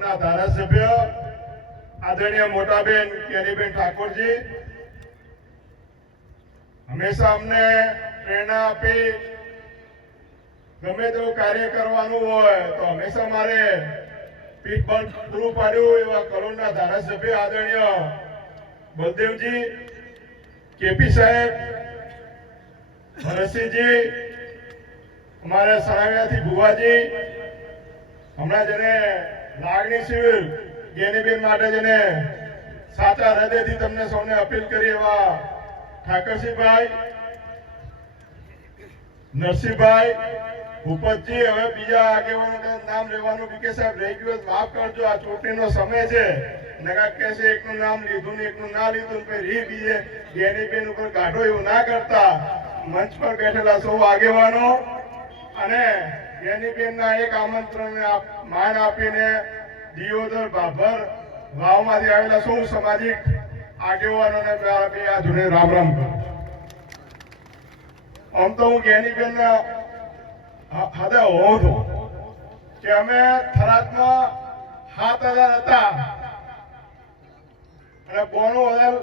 ગામના ધારાસભ્ય આદરણીય મોટાબેન કેરીબેન ઠાકોરજી, હંમેશા અમને પ્રેરણા આપી ગમે તેવું કાર્ય કરવાનું હોય તો હંમેશા મારે પીઠબળ પૂરું પાડ્યું એવા કરોડના ધારાસભ્ય આદરણીય બલદેવજી, કેપી સાહેબ, ભરતસિંહજી, અમારા સરાવ્યાથી ભુવાજી, હમણાં જેને લાગણીશીલ ગેનીબેન માટે જેને સાચા હૃદયથી તમને સૌને અપીલ કરી એવા ઠાકરસિંહભાઈ, નરસિંહભાઈ, ભૂપતજી, હવે બીજા આગેવાનો નામ લેવાનું બીકે સાહેબ, રહી ગયું માફ કરજો, આ ચૂંટણીનો સમય છે. નકા કહેશે એકનું નામ લીધું ને એકનું ના લીધું પછી રી બીજે જ્ઞાનીબેન ઉપર કાઢો એવું ના કરતા, મંચ પર બેઠેલા સૌ આગેવાનો અને જ્ઞાનીબેનના એક આમંત્રણને માન આપીને દિયોદર બાભર વાવમાંથી આવેલા સૌ સામાજિક આગેવાનોને બે જોડે રામ રામ કરું આમ તો હું જ્ઞાનીબેનના હાથે હોઉં છું કે અમે થરાદમાં સાત હજાર હતા અને બોનું હજાર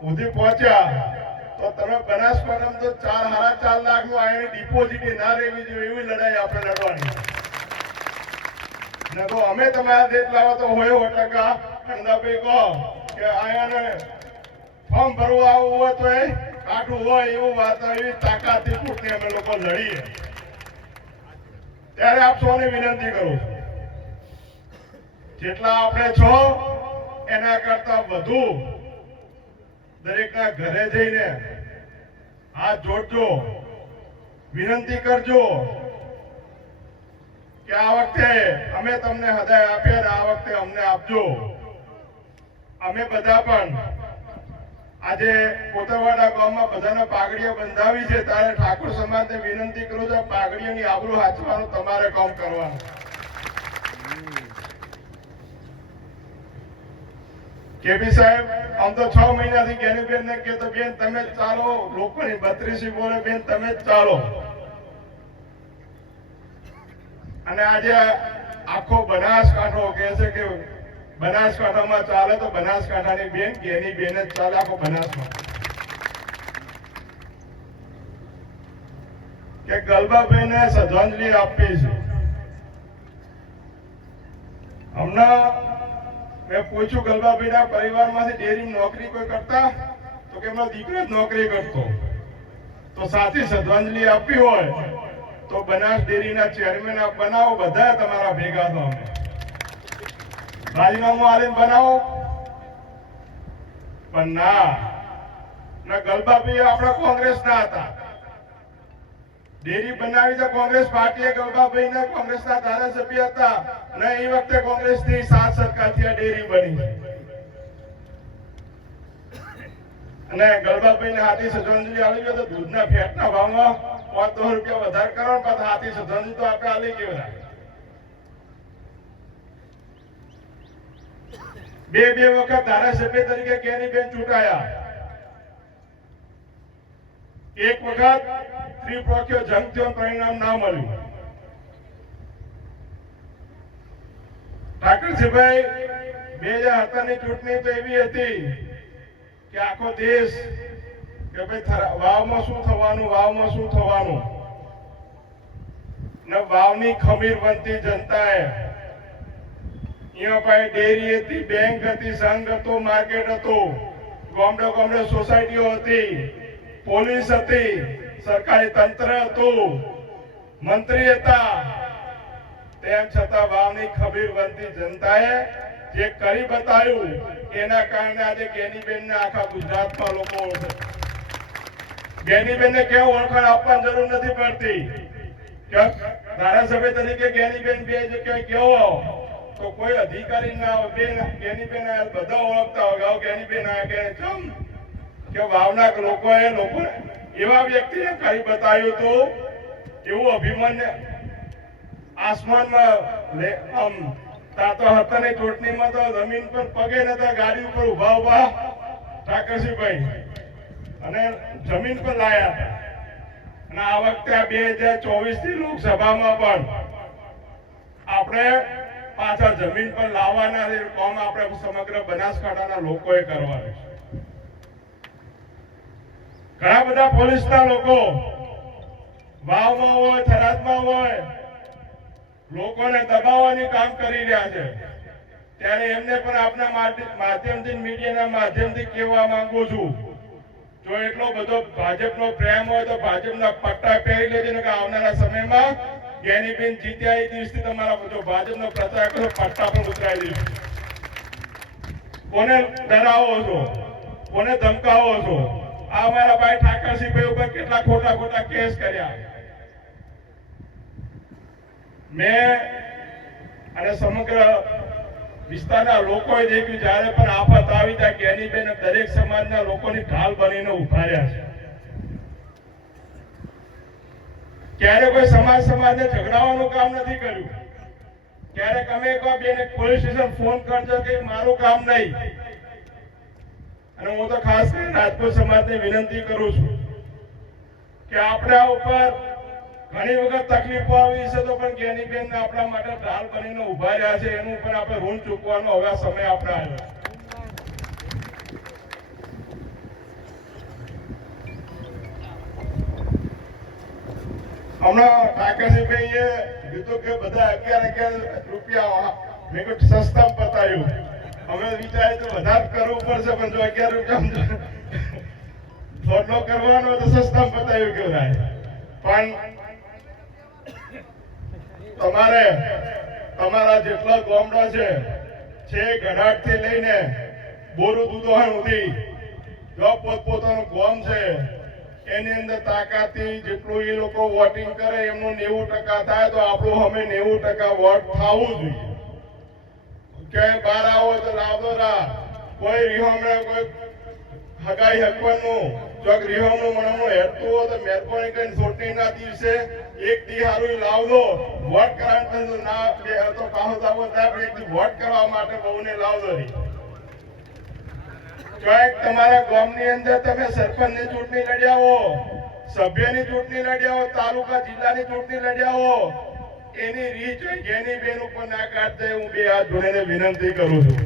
સુધી પહોંચ્યા. તો તમે બનાસકાંઠા તો ચાર સાડા ચાર લાખનું આની ડિપોઝિટ ના રહેવી જોઈએ, એવી લડાઈ આપણે લડવાની ને તો અમે તમારા દેશ લાવો તો હોય ટકા અંદાભાઈ કહો કે આયાને ફોર્મ ભરવું આવવું હોય તો એ કાઠું હોય એવું વાત, એવી તાકાતથી પૂરતી અમે લોકો લડીએ. ત્યારે આપ સૌને વિનંતી કરું જેટલા આપણે છો, એના કરતા વધુ દરેકના ઘરે જઈને હાથ જોડજો, વિનંતી કરજો કે આ વખતે અમે તમને હદાય આપ્યા આ વખતે અમને આપજો. અમે બધા પણ આજે કોતરવાડા ગામમાં બધાના પાઘડીઓ બંધાવી છે, ત્યારે ઠાકોર સમાજને વિનંતી કરું છું પાઘડીઓની આબરૂ હાચવાનું તમારે કામ કરવાનું. કેપી સાહેબ, આમ તો છ મહિનાથી જ્ઞાનીબેન ને કે તો બેન, તમે ચાલો. લોકોની બત્રીસી બોલે, બેન, તમે ચાલો. અને આજે આખો બનાસકાંઠો કહે છે કે બનાસકાંઠામાં ચાલે તો બનાસકાંઠાની બેન કેની બેન જ ચાલે આખો બનાસકાંઠો. કે ગલબાભાઈને શ્રદ્ધાંજલિ આપી છે. હમણાં મેં પૂછ્યું ગલબાભાઈના પરિવારમાંથી ડેરી નોકરી કોઈ કરતા? તો કે એમનો દીકરો જ નોકરી કરતો. તો સાથે શ્રદ્ધાંજલિ આપવી હોય, તો બનાસ ડેરીના ચેરમેન આપ બનાવો, બધા તમારા ભેગા થો અમે. રાજીનામું આલે બનાવો. પણ ના ના ગલબાભાઈ આપણા કોંગ્રેસના હતા. ડેરી બનાવી તો કોંગ્રેસ પાર્ટીએ ગલબાભાઈ ને ધારાસભ્ય હતા. અને એ વખતે કોંગ્રેસની સાત સરકારથી આ ડેરી બની. અને ગલબાભાઈ ને હાથી શ્રદ્ધાંજલિ આવી ગયો તો દૂધના ફેટના ભાવમાં પાંચ દસ રૂપિયા વધારે કરો ને પાછા હાથી શ્રદ્ધાંજલિ તો આપણે આલી ગયો બે બે વખત ધારાસભ્ય તરીકે કેની બેન ચૂંટાયા. એક વખત ત્રિપક્ષીય જંગ પરિણામ ના મળ્યું. ઠાકરસિંહભાઈ બે હજાર સત્તરની ચૂંટણી તો એવી હતી કે આખો દેશ કે ભાઈ વાવમાં શું થવાનું, વાવમાં શું થવાનું? ને વાવની ખમીર બનતી જનતાએ અહીંયા પાસે ડેરી હતી, બેંક હતી, સંઘ હતો, માર્કેટ હતું, ગામડે ગામડે સોસાયટીઓ હતી. પોલીસ હતી, સરકારી તંત્ર હતું. મંત્રી હતા. તેમ છતાં વાવની બનતી જનતાએ જે કરી બતાવ્યું, એના કારણે આજે ગેનીબેન ને આખા ગુજરાતમાં લોકો ઓળખે ગેનીબેન ને કેવું ઓળખાણ આપવાની જરૂર નથી પડતી. ધારાસભ્ય તરીકે ગેનીબેન બે જગ્યાએ કેવો તો કોઈ અધિકારી ના હોય. બેન, ગેનીબેન બધા ઓળખતા હોય. ગાવ ગેનીબેન આ કે ચમ કે વાવના લોકોએ લોકો એવા વ્યક્તિએ કરી બતાવ્યું હતું એવું અભિમાન આસમાનમાં આમ તાતો હતા ને ચૂંટણીમાં તો જમીન પર પગે નતા ગાડી ઉપર ઊભા ઊભા ઠાકરસિંહભાઈ અને જમીન પર લાયા હતા. અને આ વખતે આ બે હજાર ચોવીસની લોકસભામાં પણ આપણે પાછા જમીન પર લાવવાના કામ આપણે સમગ્ર બનાસકાંઠાના લોકોએ કરવાનું છે. ઘણા બધા પોલીસના લોકો વાવમાં હોય, થરાદમાં હોય, લોકોને દબાવવાની કામ કરી રહ્યા છે. ત્યારે એમને પણ આપના માધ્યમથી, મીડિયાના માધ્યમથી કહેવા માંગુ છું, જો એટલો બધો ભાજપનો પ્રેમ હોય તો ભાજપના પટ્ટા પહેરી લેજો કે આવનારા સમયમાં જ્ઞાનીબેન જીત્યા એ દિવસથી તમારા બધો ભાજપનો પ્રચાર કરો, પટ્ટા પણ ઉતરાઈ દઈશ. કોને ડરાવો છો? કોને ધમકાવો છો? આ અમારા ભાઈ ઠાકરસિંહભાઈ ઉપર કેટલા ખોટા ખોટા કેસ કર્યા. મેં અને સમગ્ર વિસ્તારના લોકોએ દેખ્યું જ્યારે પણ આફત આવી ત્યાં જ્ઞાનીબેન દરેક સમાજના લોકોની ઢાલ બનીને ઊભા રહ્યા છે. ક્યારે કોઈ સમાજ સમાજને ઝઘડાવાનું કામ નથી કર્યું. ક્યારેક અમે કહો બેને પોલીસ સ્ટેશન ફોન કરજો કે મારું કામ નહીં. અને હું તો ખાસ કરીને રાજપૂત સમાજને વિનંતી કરું છું કે આપણા ઉપર ઘણી વખત તકલીફો આવી છે તો પણ જ્ઞાનીબેન આપણા માટે ઢાલ બનીને ઊભા રહ્યા છે, એનું પણ આપણે ઋણ ચૂકવાનો હવે સમય આપણે આવ્યો. હમણાં ઠાકરસિંહભાઈએ કીધું કે બધા અગિયાર અગિયાર રૂપિયા મેં સસ્તા પતાયું અમે વિચાર તો વધારે કરવું પડશે, પણ જો અગિયાર રૂપિયા થોડો કરવાનો તો સસ્તા પતાયું કહેવાય પણ તમારે તમારા જેટલા ગામડા છે છે ગઢાટથી લઈને બોરું દુધોહણ સુધી જો પોતપોતાનું ગામ છે, એની અંદર તાકાતથી જેટલું એ લોકો વોટિંગ કરે એમનું નેવું ટકા થાય તો આપણું અમે નેવું ટકા વોટ થવું જોઈએ. ક્યાંય બહાર આવો તો લાવદોરા કોઈ રિહોમણે કોઈ હગાઈ હકવાનું. ચોક રિહોમનું મણમણું હેડતું હોય તો મહેરબાની કરીને ચૂંટણીના દિવસે એક દી હારું લાવજો. વોટ કરાવવાનું ના બે તો પાછો દાવો થાય એક દી વોટ કરવા માટે બહુને લાવજો રી. ચોક તમારા ગામની અંદર તમે સરપંચની ચૂંટણી લડ્યા હો, સભ્યની ચૂંટણી લડ્યા હો, તાલુકા જિલ્લાની ચૂંટણી લડ્યા હો એની રીચ જેની બેન ઉપર ના કાઢતે હું બે હાથ જોડીને વિનંતી કરું છું.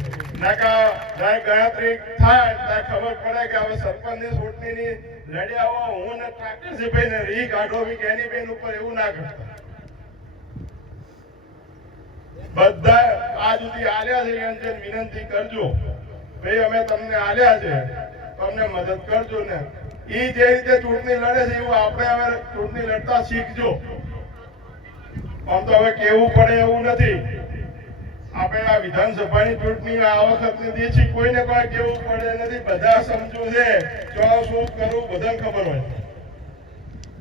કાઢો બધા આ સુધી આલ્યા છે વિનંતી કરજો. ભાઈ, અમે તમને આલ્યા છે, તમને મદદ કરજો ને. ઈ જે રીતે ચૂંટણી લડે છે, એવું આપણે હવે ચૂંટણી લડતા શીખજો. આમ તો હવે કેવું પડે એવું નથી. આપણે આ વિધાનસભાની ચૂંટણી આ વખતની દેશી કોઈને કોઈ કેવું પડે નથી. બધા સમજુ છે, જો શું કરવું બધાને ખબર હોય.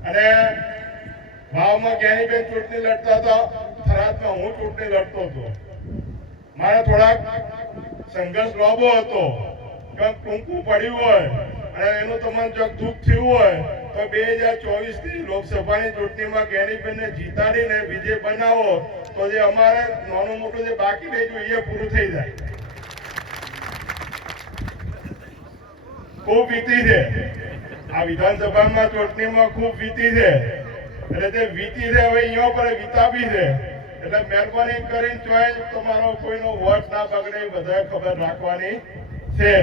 અને ભાવમાં જ્ઞાનીબેન ચૂંટણી લડતા હતા? થરાદમાં હું ચૂંટણી લડતો હતો. મારે થોડાક સંઘર્ષ લાવવો હતો. કંઈક ટૂંકું પડ્યું હોય અને એનું તમને જો દુઃખ થયું હોય. તો બે હજાર ચોવીસની લોકસભાની ચૂંટણીમાં જ્ઞાનીબેનને જીતાડીને વિજય બનાવો, તો જે અમારે નાનું મોટું જે બાકી રહી ગયું એ પૂરું થઈ જાય. ખૂબ વીતી છે. આ વિધાનસભામાં ચૂંટણીમાં ખૂબ વીતી છે. એટલે તે વીતી છે, હવે અહીંયા પર વિતાવી છે. એટલે મહેરબાની કરીને ચોઈસ, તમારો કોઈનો વોટ ના બગડે બધા ખબર રાખવાની છે.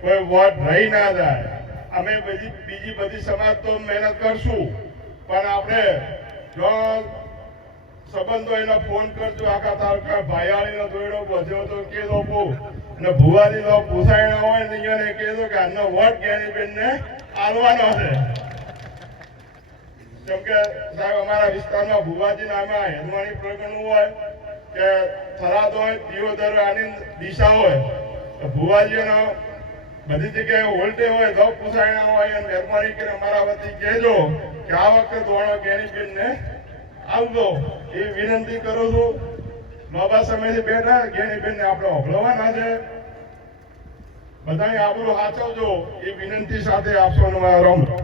કોઈ વોટ રહી ના જાય. અમે બધી બીજી બધી સમાજ તો મહેનત કરશું, પણ આપણે જો સંબંધો એનો ફોન કરજો આખા તારકા ભાયાળીનો દોયડો બધ્યો તો કે દો અને ભુવાજી લો પૂછાયણા હોય ને અહીંયા કે દો કે આનો વોટ જ્ઞાનીબેન ને આલવાનો છે. કેમ કે સાહેબ, અમારા વિસ્તારમાં ભુવાજી નામે હેદવાણી પ્રગણું હોય, કે થરાદ હોય, દિયોદર આની દિશા હોય. ભુવાજીનો બધી જગ્યાએ હોલ્ટે હોય દવ પૂછાયણા હોય અને મહેરબાની કરીને અમારા વતી કહેજો કે આ વખતે ધોરણો જ્ઞાનીબેન ને આવજો. એ વિનંતી કરું છું. બાબા સમયથી બેઠા જ્ઞાનીબેન ને આપણે ઓભળવાના છે. બધાએ આબરૂ સાચવજો એ વિનંતી સાથે આપશો રામ